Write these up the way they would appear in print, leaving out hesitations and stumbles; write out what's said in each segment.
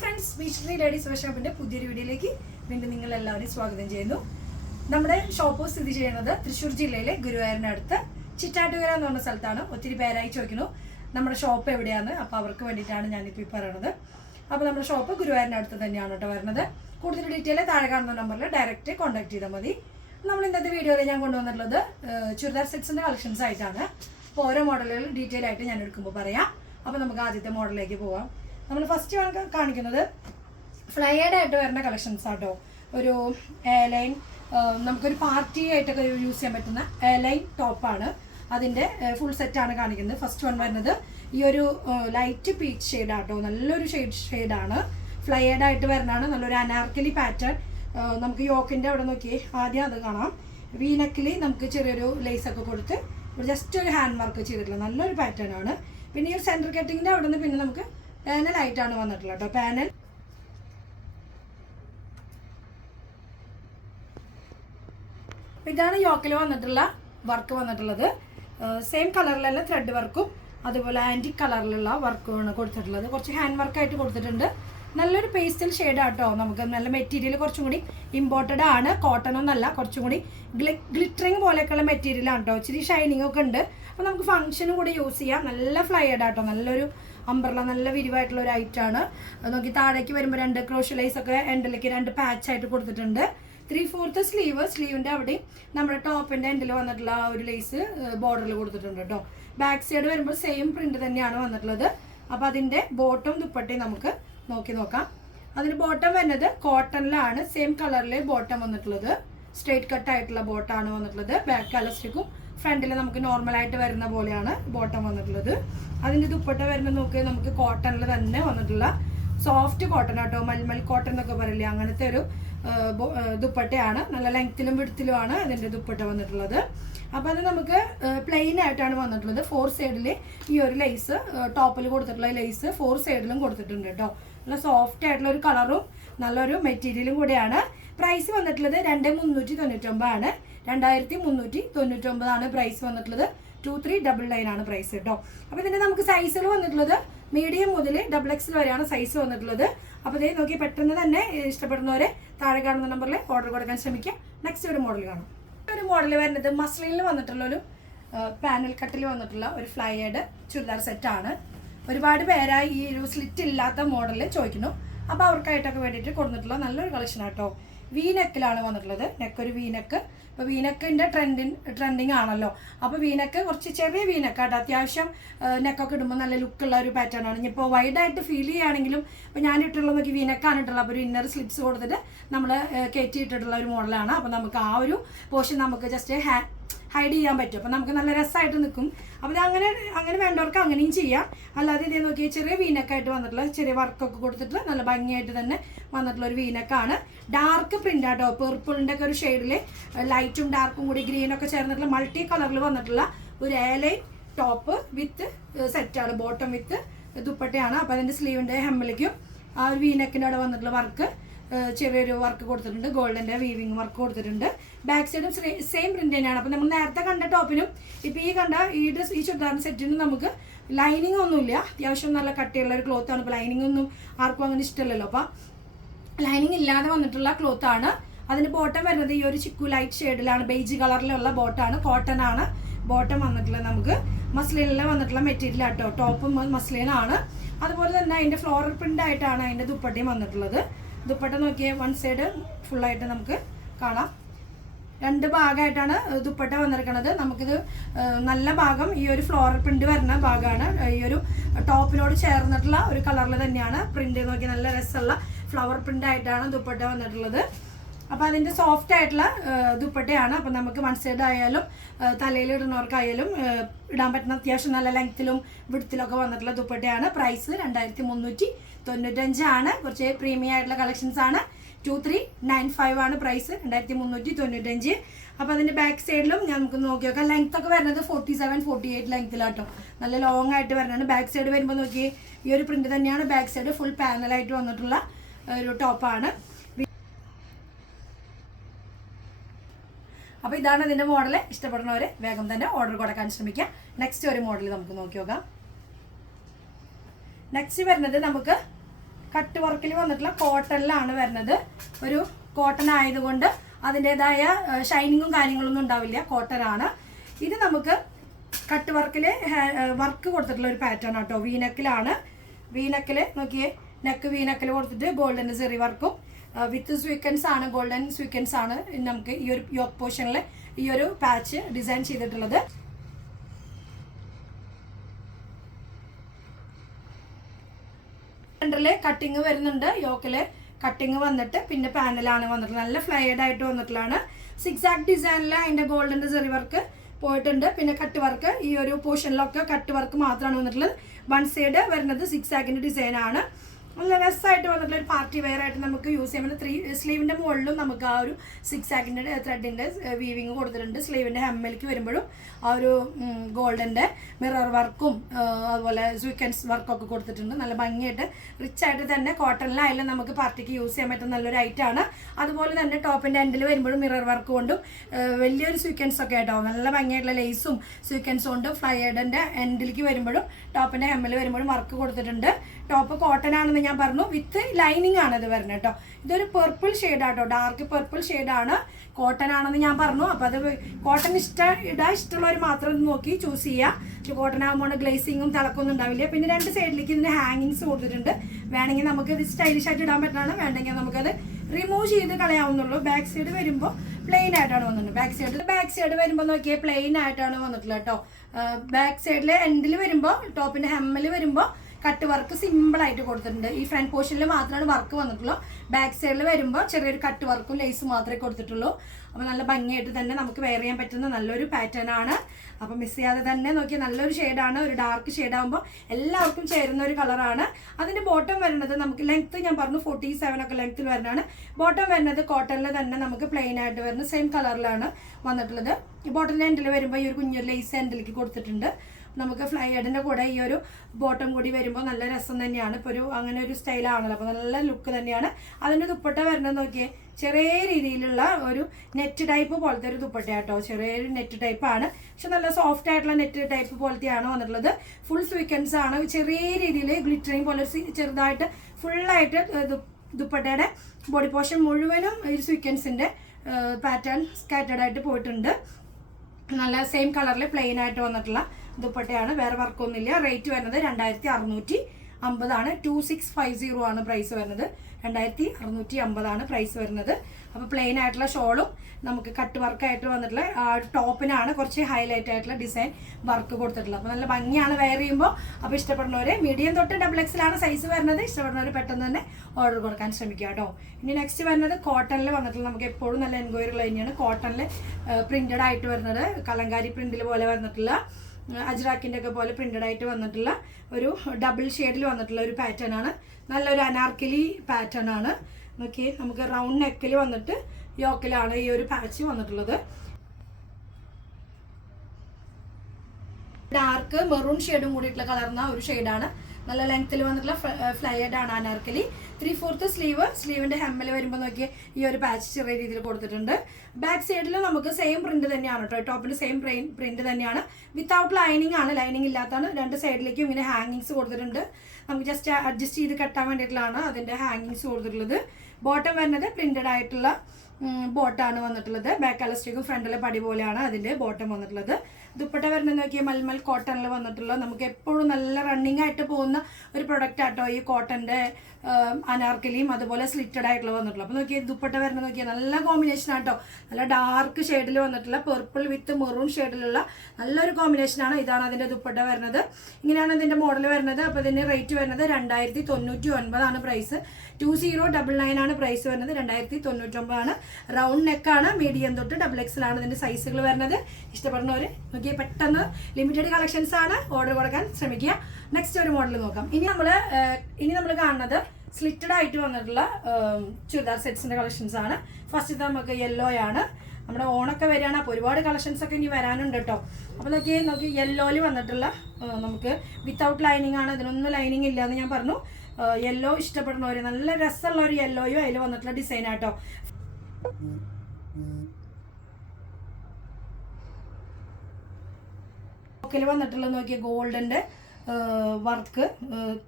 Friends beach ladies വർക്ക്ഷോപ്പിന്റെ പുതിയൊരു വീഡിയോയിലേക്ക് വീണ്ടും നിങ്ങൾ എല്ലാവരെയും സ്വാഗതം ചെയ്യുന്നു. നമ്മുടെ ഷോപ്പ് സ്ഥിതി ചെയ്യുന്നത് തൃശ്ശൂർ ജില്ലയിലെ ഗുരുവായൂരിനടുത്ത് ചിറ്റാറ്റുകര എന്ന് പറഞ്ഞ സ്ഥലത്താണ്. ഒത്തിരി പേരായി ചോദിക്കുന്നു നമ്മുടെ ഷോപ്പ് എവിടെയാണ്, അപ്പോൾ അവർക്ക് വേണ്ടിയിട്ടാണ് ഞാനിപ്പോൾ ഈ പറയുന്നത്. അപ്പോൾ നമ്മുടെ ഷോപ്പ് ഗുരുവായൂരിനടുത്ത് തന്നെയാണ് കേട്ടോ വരുന്നത്. കൂടുതൽ ഡീറ്റെയിൽ താഴെ കാണുന്ന നമ്പറിൽ ഡയറക്റ്റ് കോൺടാക്ട് ചെയ്താൽ മതി. നമ്മൾ ഇന്നത്തെ വീഡിയോയിൽ ഞാൻ കൊണ്ടുവന്നിട്ടുള്ളത് ചുരിദാർ സെറ്റ്സിൻ്റെ കളക്ഷൻസ് ആയിട്ടാണ്. അപ്പോൾ ഓരോ മോഡലുകൾ ഡീറ്റെയിൽ ആയിട്ട് ഞാൻ എടുക്കുമ്പോൾ പറയാം. അപ്പോൾ നമുക്ക് ആദ്യത്തെ മോഡലിലേക്ക് പോവാം. നമ്മൾ ഫസ്റ്റ് കാണിക്കുന്നത് ഫ്ലയേഡ് ആയിട്ട് വരുന്ന കളക്ഷൻസ് ആട്ടോ. ഒരു എയർലൈൻ, നമുക്കൊരു പാർട്ടി ആയിട്ടൊക്കെ യൂസ് ചെയ്യാൻ പറ്റുന്ന എയർലൈൻ ടോപ്പാണ്. അതിൻ്റെ ഫുൾ സെറ്റാണ് കാണിക്കുന്നത്. ഫസ്റ്റ് വൺ വരുന്നത് ഈ ഒരു ലൈറ്റ് പീച്ച് ഷെയ്ഡാട്ടോ, നല്ലൊരു ഷെയ്ഡാണ്. ഫ്ലയേഡ് ആയിട്ട് വരുന്നതാണ്. നല്ലൊരു അനാർക്കലി പാറ്റേൺ. നമുക്ക് യോക്കിൻ്റെ അവിടെ നോക്കി ആദ്യം അത് കാണാം. വീനക്കിൽ നമുക്ക് ചെറിയൊരു ലേസൊക്കെ കൊടുത്ത് ജസ്റ്റ് ഒരു ഹാൻഡ് വർക്ക് ചെയ്തിട്ടുള്ള നല്ലൊരു പാറ്റേൺ ആണ്. പിന്നെ ഈ ഒരു സെൻറ്റർ കട്ടിങ്ങിൻ്റെ അവിടെ നിന്ന് പിന്നെ നമുക്ക് പാനലായിട്ടാണ് വന്നിട്ടുള്ളത് കേട്ടോ. പാനൽ ഇതാണ് യോക്കിൽ വന്നിട്ടുള്ള വർക്ക് വന്നിട്ടുള്ളത്. സെയിം കളറിലുള്ള ത്രെഡ് വർക്കും അതുപോലെ ആൻറ്റിക് കളറിലുള്ള വർക്കുമാണ് കൊടുത്തിട്ടുള്ളത്. കുറച്ച് ഹാൻഡ് വർക്കായിട്ട് കൊടുത്തിട്ടുണ്ട്. നല്ലൊരു പേസ്റ്റൽ ഷെയ്ഡാട്ടോ. നമുക്ക് നല്ല മെറ്റീരിയൽ കുറച്ചും കൂടി ഇമ്പോർട്ടഡ് ആണ്, കോട്ടൺ ഒന്നല്ല. കുറച്ചും കൂടി ഗ്ലിറ്ററിങ് പോലെയൊക്കെയുള്ള മെറ്റീരിയലാണ് കേട്ടോ. ഇച്ചിരി ഷൈനിങ് ഒക്കെ ഉണ്ട്. അപ്പോൾ നമുക്ക് ഫംഗ്ഷനും കൂടി യൂസ് ചെയ്യാം. നല്ല ഫ്ലയേഡ് ആട്ടോ, നല്ലൊരു അംബ്രല, നല്ല വിരിവായിട്ടുള്ള ഒരു ഐറ്റാണ്. നോക്കി താഴേക്ക് വരുമ്പോൾ 2 ക്രോഷ്യലൈസ് ഒക്കെ എൻഡിലേക്ക് 2 പാച്ചായിട്ട് കൊടുത്തിട്ടുണ്ട്. 3/4 സ്ലീവിൻ്റെ അവിടെയും നമ്മുടെ ടോപ്പിൻ്റെ എൻഡിൽ വന്നിട്ടുള്ള ആ ഒരു ലേസ് ബോർഡറിൽ കൊടുത്തിട്ടുണ്ട് കേട്ടോ. ബാക്ക് സൈഡ് വരുമ്പോൾ സെയിം പ്രിന്റ് തന്നെയാണ് വന്നിട്ടുള്ളത്. അപ്പോൾ അതിൻ്റെ ബോട്ടം ദുപ്പട്ടയും നമുക്ക് നോക്കാം. അതിന് ബോട്ടം വരുന്നത് കോട്ടണിലാണ്. സെയിം കളറിൽ ബോട്ടം വന്നിട്ടുള്ളത്. സ്ട്രെയിറ്റ് കട്ട് ആയിട്ടുള്ള ബോട്ടാണ് വന്നിട്ടുള്ളത്. ബാക്ക് അലസ്റ്റിക്കും ഫ്രണ്ടിൽ നമുക്ക് നോർമലായിട്ട് വരുന്ന പോലെയാണ് ബോട്ടം വന്നിട്ടുള്ളത്. അതിൻ്റെ ദുപ്പട്ട വരുന്നത് നമുക്ക് കോട്ടണിൽ തന്നെ വന്നിട്ടുള്ള സോഫ്റ്റ് കോട്ടൺ ആട്ടോ. മൽമൽ കോട്ടൺ എന്നൊക്കെ പറയില്ലേ, അങ്ങനത്തെ ഒരു ദുപ്പട്ടയാണ്. നല്ല ലെങ്ത്തിലും വിഡ്ത്തിലുമാണ് അതിൻ്റെ ദുപ്പട്ട വന്നിട്ടുള്ളത്. അപ്പോൾ അത് നമുക്ക് പ്ലെയിൻ ആയിട്ടാണ് വന്നിട്ടുള്ളത്. 4 സൈഡിൽ ഈ ഒരു ലേസ്, ടോപ്പിൽ കൊടുത്തിട്ടുള്ള ലേസ് 4 സൈഡിലും കൊടുത്തിട്ടുണ്ട് കേട്ടോ. നല്ല സോഫ്റ്റ് ആയിട്ടുള്ള ഒരു കളറും നല്ലൊരു മെറ്റീരിയലും കൂടെയാണ്. പ്രൈസ് വന്നിട്ടുള്ളത് 2399 ആണ്. 2399 ആണ് പ്രൈസ് വന്നിട്ടുള്ളത്. 2399 ആണ് പ്രൈസ് കേട്ടോ. അപ്പോൾ ഇതിൻ്റെ നമുക്ക് സൈസുകൾ വന്നിട്ടുള്ളത് മീഡിയം മുതൽ XXL വരെയാണ് സൈസ് വന്നിട്ടുള്ളത്. അപ്പോൾ ഇതേ നോക്കി പെട്ടെന്ന് തന്നെ ഇഷ്ടപ്പെടുന്നവരെ താഴെ കാണുന്ന നമ്പറിൽ ഓർഡർ കൊടുക്കാൻ ശ്രമിക്കുക. നെക്സ്റ്റ് ഒരു മോഡൽ കാണാം. ഒരു മോഡൽ വരുന്നത് മസ്ലിനിൽ വന്നിട്ടുള്ള ഒരു പാനൽ കട്ടിൽ വന്നിട്ടുള്ള ഒരു ഫ്ലയേഡ് ചുരിദാർ സെറ്റാണ്. ഒരുപാട് പേരായി ഈ ഒരു സ്ലിറ്റ് ഇല്ലാത്ത മോഡൽ ചോദിക്കുന്നു. അപ്പോൾ അവർക്കായിട്ടൊക്കെ വേണ്ടിയിട്ട് കൊടുത്തിട്ടുള്ള നല്ലൊരു കളക്ഷൻ ആട്ടോ. വീനെക്കിലാണ് വന്നിട്ടുള്ളത്. നെക്കൊരു വീനെക്ക്. ഇപ്പോൾ വീനെക്കിൻ്റെ ട്രെൻഡിങ് ആണല്ലോ. അപ്പോൾ വീനെക്ക് കുറച്ച് ചെറിയ വീനെക്കാട്ടോ. അത്യാവശ്യം നെക്കൊക്കെ ഇടുമ്പോൾ നല്ല ലുക്കുള്ള ഒരു പാറ്റേൺ ആണ്. ഇനിയിപ്പോൾ വൈഡായിട്ട് ഫീൽ ചെയ്യുകയാണെങ്കിലും ഇപ്പോൾ ഞാൻ ഇട്ടുള്ളത് നോക്കി വീനെക്കാണ് ഇട്ടുള്ളത്. അപ്പോൾ ഒരു ഇന്നർ സ്ലിപ്സ് കൊടുത്തിട്ട് നമ്മൾ കയറ്റി ഇട്ടിട്ടുള്ള ഒരു മോഡലാണ്. അപ്പോൾ നമുക്ക് ആ ഒരു പോർഷൻ നമുക്ക് ജസ്റ്റ് ഹൈഡ് ചെയ്യാൻ പറ്റും. അപ്പോൾ നമുക്ക് നല്ല രസമായിട്ട് നിൽക്കും. അപ്പോൾ ഇത് അങ്ങനെ വേണ്ടവർക്ക് അങ്ങനെയും ചെയ്യാം. അല്ലാതെ ഇതേ നോക്കി ചെറിയ വീനക്കായിട്ട് വന്നിട്ടുള്ള ചെറിയ വർക്കൊക്കെ കൊടുത്തിട്ട് നല്ല ഭംഗിയായിട്ട് തന്നെ വന്നിട്ടുള്ള ഒരു വീനക്കാണ്. ഡാർക്ക് പ്രിൻ്റ് ആട്ടോ. പെർപ്പിളിൻ്റെ ഒക്കെ ഒരു ഷെയ്ഡിൽ ലൈറ്റും ഡാർക്കും കൂടി ഗ്രീനൊക്കെ ചേർന്നിട്ടുള്ള മൾട്ടി കളറിൽ വന്നിട്ടുള്ള ഒരു എയർലൈൻ ടോപ്പ് വിത്ത് സെറ്റാണ്. ബോട്ടം വിത്ത് ദുപ്പട്ടയാണ്. അപ്പോൾ അതിൻ്റെ സ്ലീവിൻ്റെ ഹെമ്മിലേക്കും ആ ഒരു വീനക്കിൻ്റെ അവിടെ വന്നിട്ടുള്ള വർക്ക്, ചെറിയൊരു വർക്ക് കൊടുത്തിട്ടുണ്ട്. ഗോൾഡിൻ്റെ വീവിങ് വർക്ക് കൊടുത്തിട്ടുണ്ട്. ബാക്ക് സൈഡും സെയിം പ്രിന്റ് തന്നെയാണ്. അപ്പോൾ നമ്മൾ നേരത്തെ കണ്ട ടോപ്പിനും ഇപ്പോൾ ഈ കണ്ട ഈ ചുരിദാറിന് സെറ്റിനും നമുക്ക് ലൈനിങ് ഒന്നുമില്ല. അത്യാവശ്യം നല്ല കട്ടിയുള്ള ഒരു ക്ലോത്താണ്. ഇപ്പോൾ ലൈനിങ് ഒന്നും ആർക്കും അങ്ങനെ ഇഷ്ടമല്ലല്ലോ. അപ്പോൾ ലൈനിങ് ഇല്ലാതെ വന്നിട്ടുള്ള ക്ലോത്താണ്. അതിൻ്റെ ബോട്ടം വരുന്നത് ഈ ഒരു ചിക്കു ലൈറ്റ് ഷെയ്ഡിലാണ്. ബേജ് കളറിലുള്ള ബോട്ടാണ്. കോട്ടൺ ആണ് ബോട്ടം വന്നിട്ടുള്ളത്. നമുക്ക് മസ്ലിനിൽ വന്നിട്ടുള്ള മെറ്റീരിയൽ ആട്ടോ. ടോപ്പ് മസ്ലിനാണ്. അതുപോലെ തന്നെ അതിൻ്റെ ഫ്ലോറൽ പ്രിന്റ് ആയിട്ടാണ് അതിൻ്റെ ദുപ്പട്ടയും വന്നിട്ടുള്ളത്. ദുപ്പട്ട നോക്കിയാൽ 1 സൈഡ് ഫുള്ളായിട്ട് നമുക്ക് കാണാം. 2 ഭാഗമായിട്ടാണ് ദുപ്പട്ട വന്നിരിക്കുന്നത്. നമുക്കിത് നല്ല ഭാഗം ഈ ഒരു ഫ്ലോറൽ പ്രിന്റ് വരുന്ന ഭാഗമാണ്. ഈ ഒരു ടോപ്പിനോട് ചേർന്നിട്ടുള്ള ഒരു കളറിൽ തന്നെയാണ് പ്രിന്റ്. നോക്കി നല്ല രസമുള്ള ഫ്ലവർ പ്രിന്റ് ആയിട്ടാണ് ദുപ്പട്ട വന്നിട്ടുള്ളത്. അപ്പോൾ അതിൻ്റെ സോഫ്റ്റ് ആയിട്ടുള്ള ദുപ്പട്ടയാണ്. അപ്പോൾ നമുക്ക് 1 സൈഡ് ആയാലും തലയിൽ ഇടുന്നവർക്കായാലും ഇടാൻ പറ്റുന്ന അത്യാവശ്യം നല്ല ലെങ്ത്തിലും വിഡ്ത്തിലൊക്കെ വന്നിട്ടുള്ള ദുപ്പട്ടയാണ്. പ്രൈസ് 2395 ആണ്. കുറച്ച് പ്രീമിയം ആയിട്ടുള്ള കളക്ഷൻസ് ആണ്. 2395 ആണ് പ്രൈസ്. 2395. അപ്പോൾ അതിൻ്റെ ബാക്ക് സൈഡിലും നമുക്ക് നോക്കി നോക്കാം. ലെങ്ത് ഒക്കെ വരുന്നത് 47-48 ലെങ്ത്തിലാട്ടോ. നല്ല ലോങ് ആയിട്ട് വരുന്നതാണ്. ബാക്ക് സൈഡ് വരുമ്പോൾ നോക്കി ഈ ഒരു പ്രിന്റ് തന്നെയാണ്. ബാക്ക് സൈഡ് ഫുൾ പാനലായിട്ട് വന്നിട്ടുള്ള ഒരു ടോപ്പാണ്. അപ്പോൾ ഇതാണ് ഇതിൻ്റെ മോഡൽ. ഇഷ്ടപ്പെടുന്നവർ വേഗം തന്നെ ഓർഡർ കൊടുക്കാൻ ശ്രമിക്കുക. നെക്സ്റ്റ് ഒരു മോഡൽ നമുക്ക് നോക്കി നോക്കാം. നെക്സ്റ്റ് വരുന്നത് നമുക്ക് കട്ട് വർക്കിൽ വന്നിട്ടുള്ള കോട്ടണിലാണ് വരുന്നത്. ഒരു കോട്ടൺ ആയതുകൊണ്ട് അതിൻ്റെതായ ഷൈനിങ്ങും കാര്യങ്ങളൊന്നും ഉണ്ടാവില്ല, കോട്ടൺ ആണ് ഇത്. നമുക്ക് കട്ട് വർക്കിൽ വർക്ക് കൊടുത്തിട്ടുള്ള ഒരു പാറ്റേൺ ആട്ടോ. വീനക്കിലാണ്. വീനക്കിൽ നോക്കിയേ, നെക്ക് വീനക്കിൽ കൊടുത്തിട്ട് ഗോൾഡൻ സെറി വർക്കും വിത്ത് സ്വീക്കൻസ് ആണ്, ഗോൾഡൻ സ്വീക്കൻസ് ആണ് നമുക്ക് ഈ ഒരു യോക്ക് പോർഷനിൽ ഈ ഒരു പാച്ച് ഡിസൈൻ ചെയ്തിട്ടുള്ളത്. സെൻറ്ററിൽ കട്ടിങ് വരുന്നുണ്ട്, യോക്കിൽ കട്ടിങ് വന്നിട്ട് പിന്നെ പാനലാണ് വന്നിട്ടുള്ളത്. നല്ല ഫ്ലൈഡ് ആയിട്ട് വന്നിട്ടുള്ളതാണ്. സിക്സാക്ട് ഡിസൈനിൽ അതിൻ്റെ ഗോൾഡൻ സെറി വർക്ക് പോയിട്ടുണ്ട്. പിന്നെ കട്ട് വർക്ക് ഈ ഒരു പോർഷനിലൊക്കെ കട്ട് വർക്ക് മാത്രമാണ് വന്നിട്ടുള്ളത്. വൺ സൈഡ് വരുന്നത് സിക്സാക്കിൻ്റെ ഡിസൈനാണ്. നല്ല രസമായിട്ട് വന്നിട്ടുള്ള ഒരു പാർട്ടി വെയർ ആയിട്ട് നമുക്ക് യൂസ് ചെയ്യാൻ. 3 സ്ലീവിൻ്റെ മുകളിലും നമുക്ക് ആ ഒരു സിക്സാക്കിൻ്റെ ത്രെഡിൻ്റെ വീവിങ് കൊടുത്തിട്ടുണ്ട്. സ്ലീവിൻ്റെ ഹെമ്മലിക്ക് വരുമ്പോഴും ആ ഒരു ഗോൾഡൻ്റെ മിറർ വർക്കും അതുപോലെ സ്വീക്കൻസ് വർക്കൊക്കെ കൊടുത്തിട്ടുണ്ട്. നല്ല ഭംഗിയായിട്ട് റിച്ചായിട്ട് തന്നെ കോട്ടണിലായാലും നമുക്ക് പാർട്ടിക്ക് യൂസ് ചെയ്യാൻ പറ്റുന്ന നല്ലൊരു ഐറ്റമാണ്. അതുപോലെ തന്നെ ടോപ്പിൻ്റെ എൻഡിൽ വരുമ്പോഴും മിറർ വർക്ക് കൊണ്ടും വലിയൊരു സ്വീക്കൻസ് ഒക്കെ ആയിട്ടോ നല്ല ഭംഗിയായിട്ടുള്ള ലേസും സ്വീക്കൻസും കൊണ്ട് ഫ്ലൈഡിൻ്റെ എൻഡിലേക്ക് വരുമ്പോഴും ടോപ്പിൻ്റെ ഹെമ്മിൽ വരുമ്പോഴും വർക്ക് കൊടുത്തിട്ടുണ്ട്. ടോപ്പ് കോട്ടൺ ആണെന്ന് ഞാൻ പറഞ്ഞു, വിത്ത് ലൈനിങ് ആണ് ഇത് വരുന്നത് കേട്ടോ. ഇതൊരു പെർപ്പിൾ ഷെയ്ഡാട്ടോ, ഡാർക്ക് പെർപ്പിൾ ഷെയ്ഡാണ്. കോട്ടൺ ആണെന്ന് ഞാൻ പറഞ്ഞു. അപ്പോൾ അത് കോട്ടൺ ഇഷ്ടമുള്ളവർ മാത്രം ഇത് നോക്കി ചൂസ് ചെയ്യുക. കോട്ടൺ ആകുമ്പോൾ ഗ്ലേസിങ്ങും തിളക്കൊന്നും ഉണ്ടാവില്ല. പിന്നെ 2 സൈഡിലേക്ക് ഇതിന് ഹാങ്ങിങ്സ് കൊടുത്തിട്ടുണ്ട്. വേണമെങ്കിൽ നമുക്ക് ഇത് സ്റ്റൈലിഷ് ആയിട്ട് ഇടാൻ പറ്റുന്നതാണ്, വേണ്ടെങ്കിൽ നമുക്കത് റിമൂവ് ചെയ്ത് കളയാവുന്നുള്ളൂ. ബാക്ക് സൈഡ് വരുമ്പോൾ പ്ലെയിൻ ആയിട്ടാണ് വന്നിട്ടുള്ളത്. ബാക്ക് സൈഡ് വരുമ്പോൾ നോക്കിയാൽ പ്ലെയിൻ ആയിട്ടാണ് വന്നിട്ടുള്ളത് കേട്ടോ. ബാക്ക് സൈഡിൽ എൻഡിൽ വരുമ്പോൾ ടോപ്പിൻ്റെ ഹെമ്മിൽ വരുമ്പോൾ കട്ട് വർക്ക് സിമ്പിളായിട്ട് കൊടുത്തിട്ടുണ്ട്. ഈ ഫ്രണ്ട് പോർഷനിൽ മാത്രമാണ് വർക്ക് വന്നിട്ടുള്ളൂ. ബാക്ക് സൈഡിൽ വരുമ്പോൾ ചെറിയൊരു കട്ട് വർക്കും ലേസും മാത്രമേ കൊടുത്തിട്ടുള്ളൂ. അപ്പോൾ നല്ല ഭംഗിയായിട്ട് തന്നെ നമുക്ക് വെയർ ചെയ്യാൻ പറ്റുന്ന നല്ലൊരു പാറ്റേൺ ആണ്. അപ്പോൾ മിസ് ചെയ്യാതെ തന്നെ നോക്കിയാൽ നല്ലൊരു ഷെയ്ഡാണ്. ഒരു ഡാർക്ക് ഷെയ്ഡാകുമ്പോൾ എല്ലാവർക്കും ചേരുന്ന ഒരു കളറാണ്. അതിൻ്റെ ബോട്ടം വരുന്നത് നമുക്ക് ലെങ്ത്ത് ഞാൻ പറഞ്ഞു 47 ഒക്കെ ലെങ്ത്തിൽ വരുന്നതാണ്. ബോട്ടം വരുന്നത് കോട്ടണിൽ തന്നെ നമുക്ക് പ്ലെയിൻ ആയിട്ട് വരുന്ന സെയിം കളറിലാണ് വന്നിട്ടുള്ളത്. ഈ ബോട്ടത്തിൻ്റെ എൻഡിൽ വരുമ്പോൾ ഈ ഒരു കുഞ്ഞൊരു ലേസ് എൻഡിലേക്ക് കൊടുത്തിട്ടുണ്ട്. നമുക്ക് ഫ്ലൈഡിൻ്റെ കൂടെ ഈ ഒരു ബോട്ടം കൂടി വരുമ്പോൾ നല്ല രസം തന്നെയാണ്. ഇപ്പോൾ അങ്ങനെ ഒരു സ്റ്റൈലാണല്ലോ, അപ്പോൾ നല്ല ലുക്ക് തന്നെയാണ്. അതിൻ്റെ ദുപ്പട്ട വരുന്നത് നോക്കിയേ, ചെറിയ രീതിയിലുള്ള ഒരു നെറ്റ് ടൈപ്പ് പോലത്തെ ഒരു ദുപ്പട്ട കേട്ടോ. ചെറിയൊരു നെറ്റ് ടൈപ്പാണ്, പക്ഷെ നല്ല സോഫ്റ്റ് ആയിട്ടുള്ള നെറ്റ് ടൈപ്പ് പോലത്തെയാണ് വന്നിട്ടുള്ളത്. ഫുൾ സ്വീക്കൻസ് ആണ്. ചെറിയ രീതിയിൽ ഗ്ലിറ്ററിങ് പോലെ ചെറുതായിട്ട് ഫുള്ളായിട്ട് ദുപ്പട്ടയുടെ ബോഡി പോർഷൻ മുഴുവനും ഈ സ്വീക്കൻസിൻ്റെ പാറ്റേൺ സ്കാറ്റേഡ് ആയിട്ട് പോയിട്ടുണ്ട്. നല്ല സെയിം കളറിൽ പ്ലെയിൻ ആയിട്ട് വന്നിട്ടുള്ള ദുപ്പട്ടയാണ്, വേറെ വർക്കൊന്നുമില്ല. റേറ്റ് വരുന്നത് 2650 2650 ആണ് പ്രൈസ് വരുന്നത്. 2650 ആണ് പ്രൈസ് വരുന്നത്. അപ്പോൾ പ്ലെയിൻ ആയിട്ടുള്ള ഷോളും നമുക്ക് കട്ട് വർക്കായിട്ട് വന്നിട്ടുള്ള ടോപ്പിനാണ് കുറച്ച് ഹൈലൈറ്റ് ആയിട്ടുള്ള ഡിസൈൻ വർക്ക് കൊടുത്തിട്ടുള്ളത്. അപ്പോൾ നല്ല ഭംഗിയാണ് വെയർ ചെയ്യുമ്പോൾ. അപ്പോൾ ഇഷ്ടപ്പെടുന്നവർ മീഡിയം തൊട്ട് XXL ആണ് സൈസ് വരുന്നത്. ഇഷ്ടപ്പെടുന്നവർ പെട്ടെന്ന് തന്നെ ഓർഡർ കൊടുക്കാൻ ശ്രമിക്കുക കേട്ടോ. ഇനി നെക്സ്റ്റ് വരുന്നത് കോട്ടണിൽ വന്നിട്ടുള്ള, നമുക്ക് എപ്പോഴും നല്ല എൻക്വയറി ഉള്ള തന്നെയാണ്. കോട്ടണിൽ പ്രിന്റഡ് ആയിട്ട് വരുന്നത്, കലങ്കാരി പ്രിന്റിൽ പോലെ വന്നിട്ടുള്ള അജ്രാക്കിൻ്റെ ഒക്കെ പോലെ പ്രിന്റഡ് ആയിട്ട് വന്നിട്ടുള്ള ഒരു ഡബിൾ ഷെയ്ഡിൽ വന്നിട്ടുള്ള ഒരു പാറ്റേൺ ആണ്. നല്ലൊരു അനാർക്കലി പാറ്റേൺ ആണ്. നോക്കി, നമുക്ക് റൗണ്ട് നെക്കിൽ വന്നിട്ട് യോക്കിലാണ് ഈ ഒരു പാച്ച് വന്നിട്ടുള്ളത്. ഡാർക്ക് മെറൂൺ ഷെയ്ഡും കൂടിയിട്ടുള്ള കളർന്ന ഒരു ഷെയ്ഡാണ്. നല്ല ലെങ്ത്തിൽ വന്നിട്ടുള്ള ഫ്ലൈഡ് ആണ് അനാർക്കലി. 3/4 സ്ലീവിൻ്റെ ഹെമ്മിൽ വരുമ്പോൾ നോക്കി ഈ ഒരു പാച്ച് ചെറിയ രീതിയിൽ കൊടുത്തിട്ടുണ്ട്. ബാക്ക് സൈഡിൽ നമുക്ക് സെയിം പ്രിന്റ് തന്നെയാണ് കേട്ടോ. ടോപ്പിന് സെയിം പ്രിന്റ് തന്നെയാണ്. വിത്തൗട്ട് ലൈനിങ് ആണ്, ലൈനിങ് ഇല്ലാത്തതാണ്. 2 സൈഡിലേക്കും ഇങ്ങനെ ഹാങ്ങിങ്സ് കൊടുത്തിട്ടുണ്ട്. നമുക്ക് ജസ്റ്റ് അഡ്ജസ്റ്റ് ചെയ്ത് കെട്ടാൻ വേണ്ടിയിട്ടുള്ളതാണ് അതിൻ്റെ ഹാങ്ങിങ്സ് കൊടുത്തിട്ടുള്ളത്. ബോട്ടം വരുന്നത് പ്രിന്റഡ് ആയിട്ടുള്ള ബോട്ടാണ് വന്നിട്ടുള്ളത്. ബാക്ക് അലസ്റ്റിക്കും ഫ്രണ്ടിലെ പടി പോലെയാണ് അതിൻ്റെ ബോട്ടം വന്നിട്ടുള്ളത്. ദുപ്പട്ട വരുന്നത് നോക്കിയാൽ മൽമൽ കോട്ടണിൽ വന്നിട്ടുള്ള, നമുക്ക് എപ്പോഴും നല്ല റണ്ണിങ് ആയിട്ട് പോകുന്ന ഒരു പ്രൊഡക്റ്റ് ആട്ടോ ഈ കോട്ടൻ്റെ അനാർക്കലിയും അതുപോലെ സ്ലിറ്റഡ് ആയിട്ടുള്ള വന്നിട്ടുള്ളത്. അപ്പോൾ നോക്കിയാൽ ദുപ്പട്ട വരുന്നത് നോക്കിയാൽ നല്ല കോമ്പിനേഷൻ ആട്ടോ. നല്ല ഡാർക്ക് ഷെയ്ഡിൽ വന്നിട്ടുള്ള പെർപ്പിൾ വിത്ത് മെറൂൺ ഷെയ്ഡിലുള്ള നല്ലൊരു കോമ്പിനേഷനാണ്. ഇതാണ് അതിൻ്റെ ദുപ്പട്ട വരുന്നത്. ഇങ്ങനെയാണ് ഇതിൻ്റെ മോഡൽ വരുന്നത്. അപ്പോൾ ഇതിൻ്റെ റേറ്റ് വരുന്നത് 2099 ആണ് പ്രൈസ്. 2099 ആണ് പ്രൈസ് വരുന്നത്. 2099 ആണ്. റൗണ്ട് നെക്കാണ്. മീഡിയം തൊട്ട് XXL ആണ് ഇതിൻ്റെ സൈസുകൾ വരുന്നത്. ഇഷ്ടപ്പെടുന്നവർ നോക്കിയാൽ പെട്ടെന്ന് ലിമിറ്റഡ് കളക്ഷൻസ് ആണ്, ഓർഡർ കൊടുക്കാൻ ശ്രമിക്കുക. നെക്സ്റ്റ് ഒരു മോഡൽ നോക്കാം. ഇനി നമ്മൾ കാണുന്നത് സ്ലിറ്റഡ് ആയിട്ട് വന്നിട്ടുള്ള ചുരിദാർ സെറ്റ്സിൻ്റെ കളക്ഷൻസ് ആണ്. ഫസ്റ്റ് നമുക്ക് യെല്ലോ ആണ്. നമ്മുടെ ഓണൊക്കെ വരികയാണ്, അപ്പോൾ ഒരുപാട് കളക്ഷൻസ് ഒക്കെ ഇനി വരാനുണ്ട് കേട്ടോ. അപ്പോൾ നോക്കി യെല്ലോയിൽ വന്നിട്ടുള്ള നമുക്ക് വിത്തൗട്ട് ലൈനിങ് ആണ്. ഇതിനൊന്നും ലൈനിങ് ഇല്ല എന്ന് ഞാൻ പറഞ്ഞു. യെല്ലോ ഇഷ്ടപ്പെടുന്നവർ, നല്ല രസമുള്ള ഒരു യെല്ലോയും അതിൽ വന്നിട്ടുള്ള ഡിസൈൻ ആട്ടോ. വന്നിട്ടുള്ളത് നോക്കിയ ഗോൾഡൻ്റെ വർക്ക്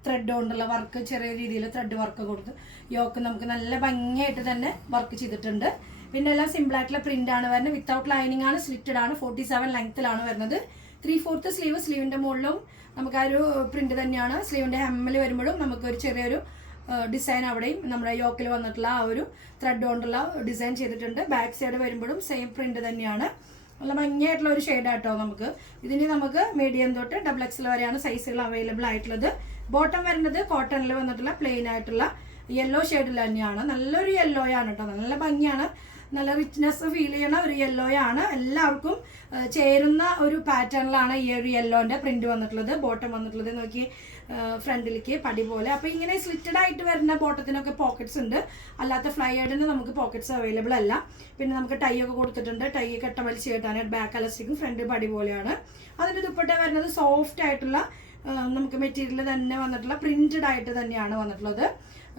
ത്രെഡ് കൊണ്ടുള്ള വർക്ക്, ചെറിയ രീതിയിൽ ത്രെഡ് വർക്ക് കൊടുത്ത് യോക്ക് നമുക്ക് നല്ല ഭംഗിയായിട്ട് തന്നെ വർക്ക് ചെയ്തിട്ടുണ്ട്. പിന്നെ എല്ലാം സിമ്പിളായിട്ടുള്ള പ്രിന്റ് ആണ് വരുന്നത്. വിത്തൗട്ട് ലൈനിങ് ആണ്, സ്ലിറ്റഡ് ആണ്, 47 ലെങ്ത്തിലാണ് വരുന്നത്. 3/4 സ്ലീവ്, സ്ലീവിന്റെ മുകളിലും നമുക്ക് ആ ഒരു പ്രിന്റ് തന്നെയാണ്. സ്ലീവിന്റെ ഹെമ്മിൽ വരുമ്പോഴും നമുക്ക് ഒരു ചെറിയൊരു ഡിസൈൻ അവിടെയും നമ്മുടെ യോക്കിൽ വന്നിട്ടുള്ള ആ ഒരു ത്രെഡ് കൊണ്ടുള്ള ഡിസൈൻ ചെയ്തിട്ടുണ്ട്. ബാക്ക് സൈഡ് വരുമ്പോഴും സെയിം പ്രിന്റ് തന്നെയാണ്. നല്ല ഭംഗിയായിട്ടുള്ള ഒരു ഷെയ്ഡാട്ടോ. നമുക്ക് മീഡിയം തൊട്ട് XXL വരെയാണ് സൈസുകൾ അവൈലബിൾ ആയിട്ടുള്ളത്. ബോട്ടം വരുന്നത് കോട്ടണിൽ വന്നിട്ടുള്ള പ്ലെയിൻ ആയിട്ടുള്ള യെല്ലോ ഷെയ്ഡിൽ തന്നെയാണ്. നല്ലൊരു യെല്ലോ ആണ് കേട്ടോ, നല്ല ഭംഗിയാണ്, നല്ല റിച്ച്നെസ് ഫീൽ ചെയ്യണ ഒരു യെല്ലോ ആണ്. എല്ലാവർക്കും ചേരുന്ന ഒരു പാറ്റേണിലാണ് ഈ ഒരു യെല്ലോന്റെ പ്രിന്റ് വന്നിട്ടുള്ളത്. ബോട്ടം വന്നിട്ടുള്ളത് നോക്കി ഫ്രണ്ടിലേക്ക് പടി പോലെ. അപ്പൊ ഇങ്ങനെ സ്ലിറ്റഡ് ആയിട്ട് വരുന്ന ബോട്ടത്തിനൊക്കെ പോക്കറ്റ്സ് ഉണ്ട്, അല്ലാത്ത ഫ്ലൈയേഡിന് നമുക്ക് പോക്കറ്റ്സ് അവൈലബിൾ അല്ല. പിന്നെ നമുക്ക് ടൈ ഒക്കെ കൊടുത്തിട്ടുണ്ട്, ടൈ കെട്ട വലിച്ച് കെട്ടാനായിട്ട് ബാക്ക് അലസ്റ്റിക്കും ഫ്രണ്ട് പടി പോലെയാണ്. അതിന്റെ ദുപ്പട്ട വരുന്നത് സോഫ്റ്റ് ആയിട്ടുള്ള നമുക്ക് മെറ്റീരിയൽ തന്നെ വന്നിട്ടുള്ള പ്രിന്റഡ് ആയിട്ട് തന്നെയാണ് വന്നിട്ടുള്ളത്.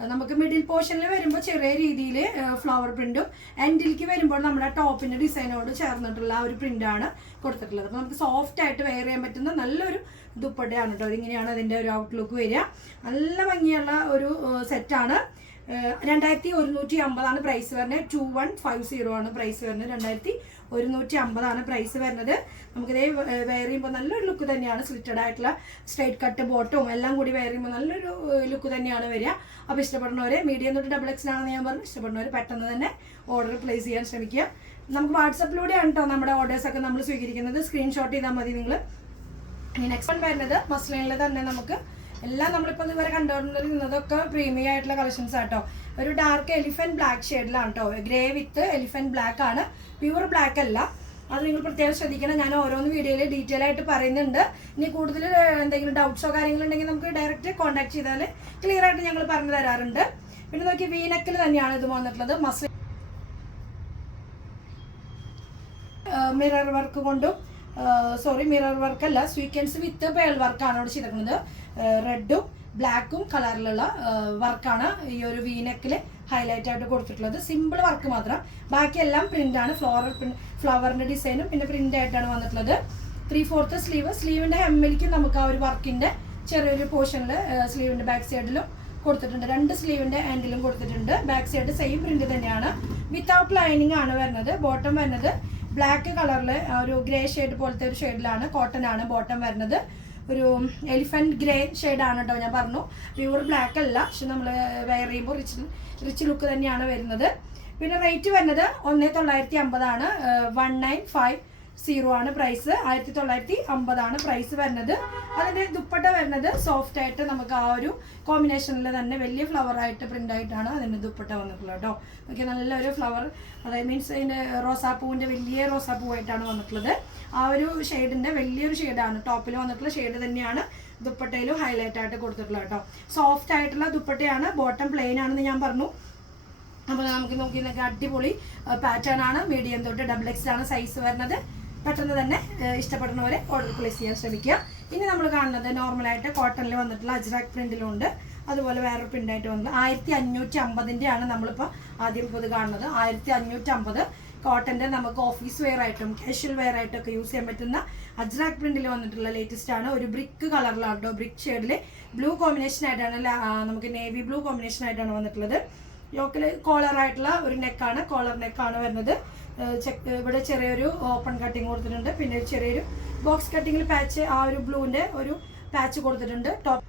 നമുക്ക് മിഡിൽ പോർഷനിൽ വരുമ്പോൾ ചെറിയ രീതിയിൽ ഫ്ലവർ പ്രിന്റും എൻഡിലേക്ക് വരുമ്പോൾ നമ്മുടെ ടോപ്പിന്റെ ഡിസൈനോട് ചേർന്നിട്ടുള്ള ഒരു പ്രിന്റാണ് കൊടുത്തിട്ടുള്ളത്. അപ്പോൾ നമുക്ക് സോഫ്റ്റ് ആയിട്ട് വെയർ ചെയ്യാൻ പറ്റുന്ന നല്ലൊരു ദുപ്പട്ടയാണ് കേട്ടോ. ഇങ്ങനെയാണ് അതിന്റെ ഒരു ഔട്ട്ലുക്ക് വരിക. നല്ല ഭംഗിയുള്ള ഒരു സെറ്റാണ്. 2150 പ്രൈസ് വരുന്നത്. 2150 ആണ് പ്രൈസ് വരുന്നത്. 2150 പ്രൈസ് വരുന്നത്. നമുക്കിതേ വെയർ ചെയ്യുമ്പോൾ നല്ലൊരു ലുക്ക് തന്നെയാണ്. സ്ലിറ്റഡ് ആയിട്ടുള്ള സ്ട്രൈറ്റ് കട്ട് ബോട്ടും എല്ലാം കൂടി വെയർ ചെയ്യുമ്പോൾ നല്ലൊരു ലുക്ക് തന്നെയാണ് വരിക. അപ്പോൾ ഇഷ്ടപ്പെടുന്നവരെ മീഡിയം തൊട്ട് XXL ആണെന്ന് ഞാൻ പറഞ്ഞു. ഇഷ്ടപ്പെടുന്നവർ പെട്ടെന്ന് തന്നെ ഓർഡർ പ്ലേസ് ചെയ്യാൻ ശ്രമിക്കുക. നമുക്ക് വാട്സപ്പിലൂടെയാണ് കേട്ടോ നമ്മുടെ ഓർഡേഴ്സൊക്കെ നമ്മൾ സ്വീകരിക്കുന്നത്. സ്ക്രീൻഷോട്ട് ചെയ്താൽ മതി നിങ്ങൾ. നെക്സ്റ്റ് വൺ വരുന്നത് മസ്ലിനിൽ തന്നെ നമുക്ക് എല്ലാം നമ്മളിപ്പോൾ ഇതുവരെ കണ്ടുകൊണ്ടിരുന്നതൊക്കെ പ്രീമിയം ആയിട്ടുള്ള കളക്ഷൻസ് ആട്ടോ. ഒരു ഡാർക്ക് എലിഫന്റ് ബ്ലാക്ക് ഷെയ്ഡിലാണ് കേട്ടോ. ഗ്രേ വിത്ത് എലിഫന്റ് ബ്ലാക്ക് ആണ്, പ്യൂർ ബ്ലാക്ക് അല്ല. അത് നിങ്ങൾ പ്രത്യേകം ശ്രദ്ധിക്കണം. ഞാൻ ഓരോന്ന് വീഡിയോയിൽ ഡീറ്റെയിൽ ആയിട്ട് പറയുന്നുണ്ട്. ഇനി കൂടുതൽ എന്തെങ്കിലും ഡൗട്ട്സോ കാര്യങ്ങളുണ്ടെങ്കിൽ നമുക്ക് ഡയറക്റ്റ് കോൺടാക്ട് ചെയ്താൽ ക്ലിയർ ആയിട്ട് ഞങ്ങൾ പറഞ്ഞു തരാറുണ്ട്. പിന്നെ നോക്കി വീനക്കിൽ തന്നെയാണ് ഇത് വന്നിട്ടുള്ളത്. മസ്ലിൻ മിറർ വർക്ക് കൊണ്ടും മിറർ വർക്ക് അല്ല, സ്വീക്വൻസ് വിത്ത് പേൾ വർക്കാണ് അവിടെ ചെയ്തിരിക്കുന്നത്. റെഡും ബ്ലാക്കും കളറിലുള്ള വർക്കാണ് ഈ ഒരു വീനെക്കില് ഹൈലൈറ്റ് ആയിട്ട് കൊടുത്തിട്ടുള്ളത്. സിമ്പിൾ വർക്ക് മാത്രം, ബാക്കിയെല്ലാം പ്രിന്റ് ആണ്. ഫ്ലവറിന്റെ ഡിസൈനും പിന്നെ പ്രിന്റ് ആയിട്ടാണ് വന്നിട്ടുള്ളത്. 3/4 സ്ലീവ്, സ്ലീവിന്റെ ഹെമ്മിലേക്ക് നമുക്ക് ആ ഒരു വർക്കിന്റെ ചെറിയൊരു പോർഷനിൽ സ്ലീവിന്റെ ബാക്ക് സൈഡിലും കൊടുത്തിട്ടുണ്ട്. 2 സ്ലീവിന്റെ ഹാൻഡിലും കൊടുത്തിട്ടുണ്ട്. ബാക്ക് സൈഡ് സെയിം പ്രിന്റ് തന്നെയാണ്. വിത്തൗട്ട് ലൈനിങ് ആണ് വരുന്നത്. ബോട്ടം വരുന്നത് ബ്ലാക്ക് കളറിൽ ഒരു ഗ്രേ ഷെയ്ഡ് പോലത്തെ ഒരു ഷെയ്ഡിലാണ്. കോട്ടൺ ആണ് ബോട്ടം വരുന്നത്. ഒരു എലിഫന്റ് ഗ്രേ ഷെയ്ഡാണ് കേട്ടോ. ഞാൻ പറഞ്ഞു പ്യൂർ ബ്ലാക്ക് അല്ല, പക്ഷെ നമ്മൾ വെയർ ചെയ്യുമ്പോൾ റിച്ച് ലുക്ക് തന്നെയാണ് വരുന്നത്. പിന്നെ റേറ്റ് വരുന്നത് 1950 ആണ്. 1950 ആണ് പ്രൈസ്. 1950 പ്രൈസ് വരുന്നത്. അതിന്റെ ദുപ്പട്ട വരുന്നത് സോഫ്റ്റ് ആയിട്ട് നമുക്ക് ആ ഒരു കോമ്പിനേഷനിൽ തന്നെ വലിയ ഫ്ലവർ ആയിട്ട് പ്രിന്റ് ആയിട്ടാണ് അതിന്റെ ദുപ്പട്ട വന്നിട്ടുള്ളത് കേട്ടോ. ഓക്കെ, നല്ലൊരു ഫ്ലവർ, അതായത് മീൻസ് അതിന്റെ റോസാപ്പൂവിന്റെ വലിയ റോസാപ്പൂവായിട്ടാണ് വന്നിട്ടുള്ളത്. ആ ഒരു ഷെയ്ഡിന്റെ വലിയൊരു ഷെയ്ഡാണ് ടോപ്പിൽ വന്നിട്ടുള്ള ഷെയ്ഡ് തന്നെയാണ് ദുപ്പട്ടയിലും ഹൈലൈറ്റ് ആയിട്ട് കൊടുത്തിട്ടുള്ളത് കേട്ടോ. സോഫ്റ്റ് ആയിട്ടുള്ള ദുപ്പട്ടയാണ്. ബോട്ടം പ്ലെയിൻ ആണെന്ന് ഞാൻ പറഞ്ഞു. അപ്പോൾ നമുക്ക് നോക്കി അടിപൊളി പാറ്റേൺ ആണ്. മീഡിയം തൊട്ട് XXL ആണ് സൈസ് വരുന്നത്. പെട്ടെന്ന് തന്നെ ഇഷ്ടപ്പെടുന്നവരെ ഓർഡർ പ്ലേസ് ചെയ്യാൻ ശ്രമിക്കുക. ഇനി നമ്മൾ കാണുന്നത് നോർമലായിട്ട് കോട്ടണിൽ വന്നിട്ടുള്ള അജ്രാക് പ്രിന്റിലുണ്ട്. അതുപോലെ വേറൊരു പ്രിന്റായിട്ട് വന്നത് 1550 ആണ് നമ്മളിപ്പോൾ ആദ്യം ഇപ്പോൾ ഇത് കാണുന്നത്. 1550 കോട്ടന്റെ നമുക്ക് ഓഫീസ് വെയർ ആയിട്ടും കാഷ്വൽ വെയർ ആയിട്ടും ഒക്കെ യൂസ് ചെയ്യാൻ പറ്റുന്ന അജ്രാക് പ്രിന്റിൽ വന്നിട്ടുള്ള ലേറ്റസ്റ്റ് ആണ്. ഒരു ബ്രിക്ക് കളറിലാണ് കേട്ടോ. ബ്രിക്ക് ഷെയ്ഡിൽ ബ്ലൂ കോമ്പിനേഷൻ ആയിട്ടാണ്, നമുക്ക് നേവി ബ്ലൂ കോമ്പിനേഷൻ ആയിട്ടാണ് വന്നിട്ടുള്ളത്. യോക്കില് കോളർ ആയിട്ടുള്ള ഒരു നെക്കാണ്, കോളർ നെക്കാണ് വരുന്നത്. ഇവിടെ ചെറിയൊരു ഓപ്പൺ കട്ടിങ് കൊടുത്തിട്ടുണ്ട്. പിന്നെ ചെറിയൊരു ബോക്സ് കട്ടിങ്ങിൽ പാച്ച്, ആ ഒരു ബ്ലൂവിന്റെ ഒരു പാച്ച് കൊടുത്തിട്ടുണ്ട്. ടോപ്പ്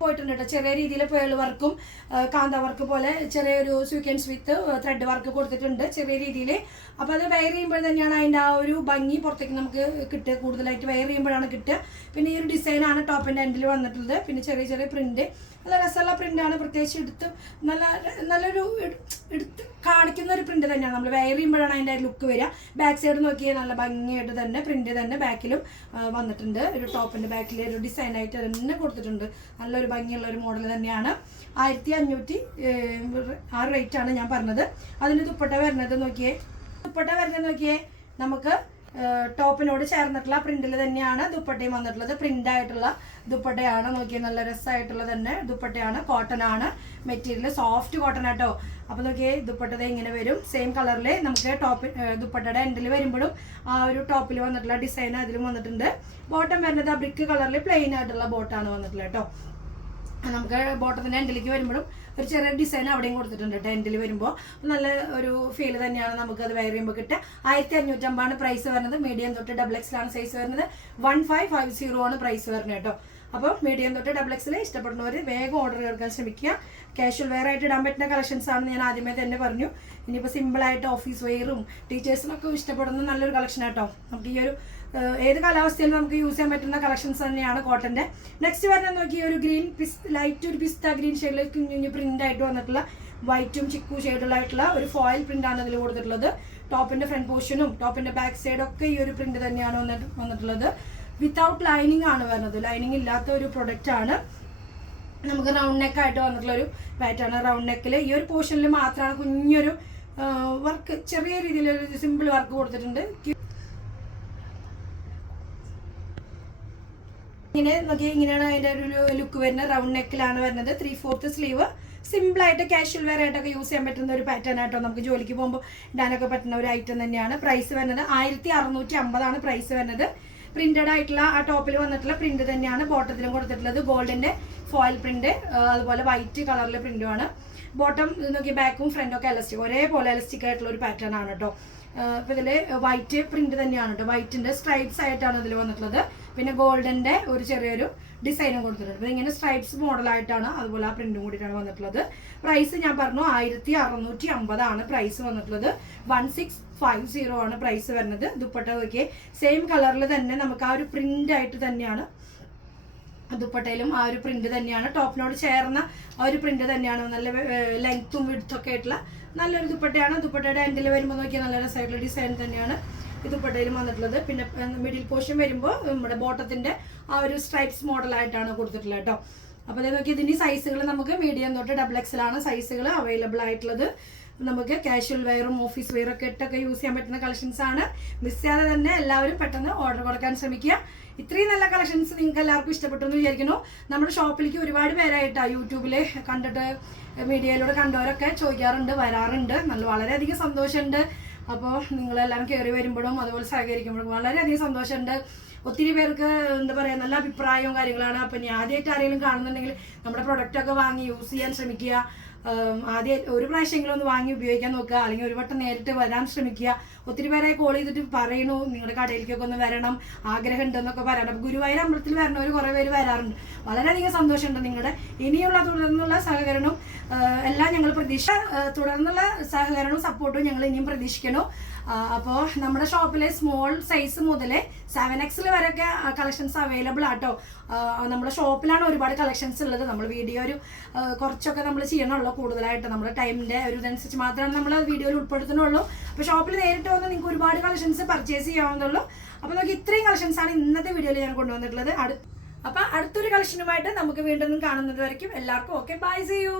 പോയിട്ടുണ്ട് കേട്ടോ. ചെറിയ രീതിയിൽ പേൾ വർക്കും കാന്ത വർക്ക് പോലെ ചെറിയൊരു സ്വീക്വൻസ് വിത്ത് ത്രെഡ് വർക്ക് കൊടുത്തിട്ടുണ്ട് ചെറിയ രീതിയിൽ. അപ്പോൾ അത് വെയർ ചെയ്യുമ്പോൾ തന്നെയാണ് അതിൻ്റെ ആ ഒരു ഭംഗി പുറത്തേക്ക് നമുക്ക് കിട്ടുക. കൂടുതലായിട്ട് വെയർ ചെയ്യുമ്പോഴാണ് കിട്ടുക. പിന്നെ ഈ ഒരു ഡിസൈനാണ് ടോപ്പിൻ്റെ എൻഡിൽ വന്നിട്ടുള്ളത്. പിന്നെ ചെറിയ ചെറിയ പ്രിന്റ്, നല്ല രസമുള്ള പ്രിന്റാണ്. പ്രത്യേകിച്ച് നല്ലൊരു എടുത്ത് കാണിക്കുന്ന ഒരു പ്രിന്റ് തന്നെയാണ്. നമ്മൾ വെയർ ചെയ്യുമ്പോഴാണ് അതിൻ്റെ ലുക്ക് വരിക. ബാക്ക് സൈഡ് നോക്കിയാൽ നല്ല ഭംഗിയായിട്ട് തന്നെ പ്രിന്റ് തന്നെ ബാക്കിലും വന്നിട്ടുണ്ട്. ഒരു ടോപ്പിന്റെ ബാക്കിൽ ഒരു ഡിസൈൻ ആയിട്ട് തന്നെ കൊടുത്തിട്ടുണ്ട്. നല്ലൊരു ഭംഗിയുള്ള ഒരു മോഡൽ തന്നെയാണ്. 1500 ആ റേറ്റ് ആണ് ഞാൻ പറഞ്ഞത്. അതിന്റെ ദുപ്പട്ട വരുന്നത് നോക്കിയേ നമുക്ക് ടോപ്പിനോട് ചേർന്നിട്ടുള്ള പ്രിന്റിൽ തന്നെയാണ് ദുപ്പട്ടയും വന്നിട്ടുള്ളത്. പ്രിന്റ് ആയിട്ടുള്ള ദുപ്പട്ടയാണ്. നോക്കിയാൽ നല്ല രസമായിട്ടുള്ള തന്നെ ദുപ്പട്ടയാണ്. കോട്ടൺ ആണ് മെറ്റീരിയൽ, സോഫ്റ്റ് കോട്ടൺ ആട്ടോ. അപ്പോൾ നോക്കിയേ ദുപ്പട്ട ഇങ്ങനെ വരും. സെയിം കളറിൽ നമുക്ക് ടോപ്പ് ദുപ്പട്ടയുടെ എൻഡിൽ വരുമ്പോഴും ആ ഒരു ടോപ്പിൽ വന്നിട്ടുള്ള ഡിസൈൻ അതിലും വന്നിട്ടുണ്ട്. ബോട്ടം വരുന്നത് ആ ബ്രിക്ക് കളറിൽ പ്ലെയിൻ ആയിട്ടുള്ള ബോട്ടാണ് വന്നിട്ടുള്ളത് കേട്ടോ. നമുക്ക് ബോട്ടത്തിൻ്റെ എൻഡിലേക്ക് വരുമ്പോഴും ഒരു ചെറിയ ഡിസൈൻ അവിടെയും കൊടുത്തിട്ടുണ്ട് കേട്ടോ. എൻഡിൽ വരുമ്പോൾ നല്ല ഒരു ഫീൽ തന്നെയാണ് നമുക്കത് വെയർ ചെയ്യുമ്പോൾ കിട്ടുക. 1550 പ്രൈസ് വരുന്നത്. മീഡിയം തൊട്ട് XXL ആണ് സൈസ് വരുന്നത്. 1550 ആണ് പ്രൈസ് വരുന്നത് കേട്ടോ. അപ്പോൾ മീഡിയം തൊട്ട് XXL ഇഷ്ടപ്പെടുന്നവർ വേഗം ഓർഡർ എടുക്കാൻ ശ്രമിക്കുക. കാഷ്വൽ വെയർ ആയിട്ട് ഇടാൻ പറ്റുന്ന കളക്ഷൻസ് ആണെന്ന് ഞാൻ ആദ്യമേ തന്നെ പറഞ്ഞു. ഇനിയിപ്പോൾ സിമ്പിളായിട്ട് ഓഫീസ് വെയറും ടീച്ചേഴ്സിനൊക്കെ ഇഷ്ടപ്പെടുന്ന നല്ലൊരു കളക്ഷൻ ആട്ടോ. നമുക്ക് ഈ ഒരു ഏത് കാലാവസ്ഥയിലും നമുക്ക് യൂസ് ചെയ്യാൻ പറ്റുന്ന കളക്ഷൻസ് തന്നെയാണ് കോട്ടൻ്റെ. നെക്സ്റ്റ് വരുന്നത് നോക്കി ഒരു ഗ്രീൻ ലൈറ്റ് ഒരു പിസ്ത ഗ്രീൻ ഷെയ്ഡിൽ കുഞ്ഞു പ്രിന്റ് ആയിട്ട് വന്നിട്ടുള്ള വൈറ്റും ചിക്കു ഷെയ്ഡിലായിട്ടുള്ള ഒരു ഫോയിൽ പ്രിന്റ് ആണ് അതിൽ കൊടുത്തിട്ടുള്ളത്. ടോപ്പിന്റെ ഫ്രണ്ട് പോർഷനും ടോപ്പിന്റെ ബാക്ക് സൈഡും ഒക്കെ ഈ ഒരു പ്രിന്റ് തന്നെയാണ് വന്നിട്ടുള്ളത്. വിത്തൗട്ട് ലൈനിങ് ആണ് വരുന്നത്. ലൈനിങ് ഇല്ലാത്ത ഒരു പ്രൊഡക്റ്റ് ആണ്. നമുക്ക് റൗണ്ട് നെക്ക് ആയിട്ട് വന്നിട്ടുള്ള ഒരു പാറ്റേൺ. റൗണ്ട് നെക്കിൽ ഈ ഒരു പോർഷനിൽ മാത്രമാണ് കുഞ്ഞൊരു വർക്ക്, ചെറിയ രീതിയിലൊരു സിമ്പിൾ വർക്ക് കൊടുത്തിട്ടുണ്ട്. ഇങ്ങനെയാണ് അതിൻ്റെ ഒരു ലുക്ക് വരുന്നത്. റൗണ്ട് നെക്കിലാണ് വരുന്നത്. 3/4 സ്ലീവ്. സിമ്പിളായിട്ട് കാഷ്വൽ വെയർ ആയിട്ടൊക്കെ യൂസ് ചെയ്യാൻ പറ്റുന്ന ഒരു പാറ്റേൺ ആയിട്ടോ. നമുക്ക് ജോലിക്ക് പോകുമ്പോൾ ഇടാനൊക്കെ പറ്റുന്ന ഒരു ഐറ്റം തന്നെയാണ്. പ്രൈസ് വരുന്നത് 1650 ആണ് പ്രൈസ് വരുന്നത്. പ്രിന്റഡ് ആയിട്ടുള്ള ആ ടോപ്പിൽ വന്നിട്ടുള്ള പ്രിന്റ് തന്നെയാണ് ബോട്ടത്തിലും കൊടുത്തിട്ടുള്ളത്. ഗോൾഡിന്റെ ഫോയിൽ പ്രിന്റ്, അതുപോലെ വൈറ്റ് കളറിലെ പ്രിന്റുമാണ്. ബോട്ടം നോക്കി ബാക്കും ഫ്രണ്ടും ഒക്കെ എലസ്റ്റിക്, ഒരേപോലെ എലസ്റ്റിക് ആയിട്ടുള്ള ഒരു പാറ്റേൺ ആണ് കേട്ടോ. അപ്പോൾ ഇതിൽ വൈറ്റ് പ്രിന്റ് തന്നെയാണ് കേട്ടോ. വൈറ്റിന്റെ സ്ട്രൈപ്സ് ആയിട്ടാണ് ഇതിൽ വന്നിട്ടുള്ളത്. പിന്നെ ഗോൾഡന്റെ ഒരു ചെറിയൊരു ഡിസൈനും കൊടുത്തിട്ടുണ്ട്. അപ്പോൾ ഇങ്ങനെ സ്ട്രൈപ്സ് മോഡലായിട്ടാണ്, അതുപോലെ ആ പ്രിന്റും കൂടിയിട്ടാണ് വന്നിട്ടുള്ളത്. പ്രൈസ് ഞാൻ പറഞ്ഞു 1650 ആണ് പ്രൈസ് വന്നിട്ടുള്ളത്. 1650 ആണ് പ്രൈസ് വരുന്നത്. ദുപ്പട്ട നോക്കിയേ സെയിം കളറിൽ തന്നെ നമുക്ക് ആ ഒരു പ്രിന്റ് ആയിട്ട് തന്നെയാണ് ദുപ്പട്ടയിലും ആ ഒരു പ്രിന്റ് തന്നെയാണ്. ടോപ്പിനോട് ചേർന്ന ആ ഒരു പ്രിന്റ് തന്നെയാണ്. നല്ല ലെങ്ത്തും വിഡ്ത്തും ആയിട്ടുള്ള നല്ലൊരു ദുപ്പട്ടയാണ്. ദുപ്പട്ടയുടെ എൻഡിൽ വരുമ്പോൾ നോക്കിയാൽ നല്ല രസമായിട്ടുള്ള ഡിസൈൻ തന്നെയാണ് ഈ ദുപ്പട്ടയിലും വന്നിട്ടുള്ളത്. പിന്നെ മിഡിൽ പോർഷൻ വരുമ്പോൾ നമ്മുടെ ബോട്ടത്തിന്റെ ആ ഒരു സ്ട്രൈപ്സ് മോഡലായിട്ടാണ് കൊടുത്തിട്ടുള്ളത് കേട്ടോ. അപ്പോൾ അതേ നോക്കി ഇതിൻ്റെ സൈസുകൾ നമുക്ക് മീഡിയം തൊട്ട് XXL ആണ് സൈസുകൾ അവൈലബിൾ ആയിട്ടുള്ളത്. നമുക്ക് കാഷ്വൽ വെയറും ഓഫീസ് വെയറും ഒക്കെ ഇട്ടൊക്കെ യൂസ് ചെയ്യാൻ പറ്റുന്ന കളക്ഷൻസ് ആണ്. മിസ് ചെയ്യാതെ തന്നെ എല്ലാവരും പെട്ടെന്ന് ഓർഡർ കൊടുക്കാൻ ശ്രമിക്കുക. ഇത്രയും നല്ല കളക്ഷൻസ് നിങ്ങൾക്ക് എല്ലാവർക്കും ഇഷ്ടപ്പെട്ടു എന്ന് വിചാരിക്കുന്നു. നമ്മുടെ ഷോപ്പിലേക്ക് ഒരുപാട് പേരായിട്ടാണ് യൂട്യൂബിൽ കണ്ടിട്ട് മീഡിയയിലൂടെ കണ്ടവരൊക്കെ ചോദിക്കാറുണ്ട്, വരാറുണ്ട്. വളരെയധികം സന്തോഷമുണ്ട്. അപ്പോൾ നിങ്ങളെല്ലാം കയറി വരുമ്പോഴും അതുപോലെ സഹകരിക്കുമ്പോഴും വളരെയധികം സന്തോഷമുണ്ട്. ഒത്തിരി പേർക്ക് എന്താ പറയുക നല്ല അഭിപ്രായവും കാര്യങ്ങളാണ്. അപ്പം ഇനി ആദ്യമായിട്ട് ആരെങ്കിലും കാണുന്നുണ്ടെങ്കിൽ നമ്മുടെ പ്രൊഡക്റ്റൊക്കെ വാങ്ങി യൂസ് ചെയ്യാൻ ശ്രമിക്കുക. ആദ്യം ഒരു പ്രാവശ്യമെങ്കിലും ഒന്ന് വാങ്ങി ഉപയോഗിക്കാൻ നോക്കുക, അല്ലെങ്കിൽ ഒരു വട്ടം നേരിട്ട് വരാൻ ശ്രമിക്കുക. ഒത്തിരി പേരെ കോൾ ചെയ്തിട്ട് പറയണു നിങ്ങളുടെ കടയിലേക്കൊക്കെ ഒന്ന് വരണം, ആഗ്രഹം ഉണ്ടെന്നൊക്കെ പറയണം. അപ്പോൾ ഗുരുവായൂർ അമ്പലത്തിൽ വരണവർ കുറേ പേര് വരാറുണ്ട്. വളരെയധികം സന്തോഷമുണ്ട്. നിങ്ങളുടെ ഇനിയുള്ള തുടർന്നുള്ള സഹകരണവും എല്ലാം ഞങ്ങൾ തുടർന്നുള്ള സഹകരണവും സപ്പോർട്ടും ഞങ്ങൾ ഇനിയും പ്രതീക്ഷിക്കണം. അപ്പോൾ നമ്മുടെ ഷോപ്പിലെ സ്മോൾ സൈസ് മുതൽ 7XL വരെയൊക്കെ കളക്ഷൻസ് അവൈലബിൾ ആട്ടോ. നമ്മുടെ ഷോപ്പിലാണ് ഒരുപാട് കളക്ഷൻസ് ഉള്ളത്. നമ്മൾ വീഡിയോ കുറച്ചൊക്കെ നമ്മൾ ചെയ്യണമല്ലോ, കൂടുതലായിട്ട് നമ്മുടെ ടൈമിൻ്റെ ഒരു ഇതനുസരിച്ച് മാത്രമാണ് നമ്മൾ വീഡിയോയിൽ ഉൾപ്പെടുത്തുന്നുള്ളൂ. അപ്പോൾ ഷോപ്പിൽ നേരിട്ട് വന്ന് നിങ്ങൾക്ക് ഒരുപാട് കളക്ഷൻസ് പർച്ചേസ് ചെയ്യാവുന്നുള്ളൂ. അപ്പോൾ നമുക്ക് ഇത്രയും കളക്ഷൻസ് ആണ് ഇന്നത്തെ വീഡിയോയിൽ ഞാൻ കൊണ്ടുവന്നിട്ടുള്ളത്. അപ്പോൾ അടുത്തൊരു കളക്ഷനുമായിട്ട് നമുക്ക് വീണ്ടും കാണുന്നത് വരയ്ക്കും എല്ലാവർക്കും ഓക്കെ, ബൈ, സീ യു.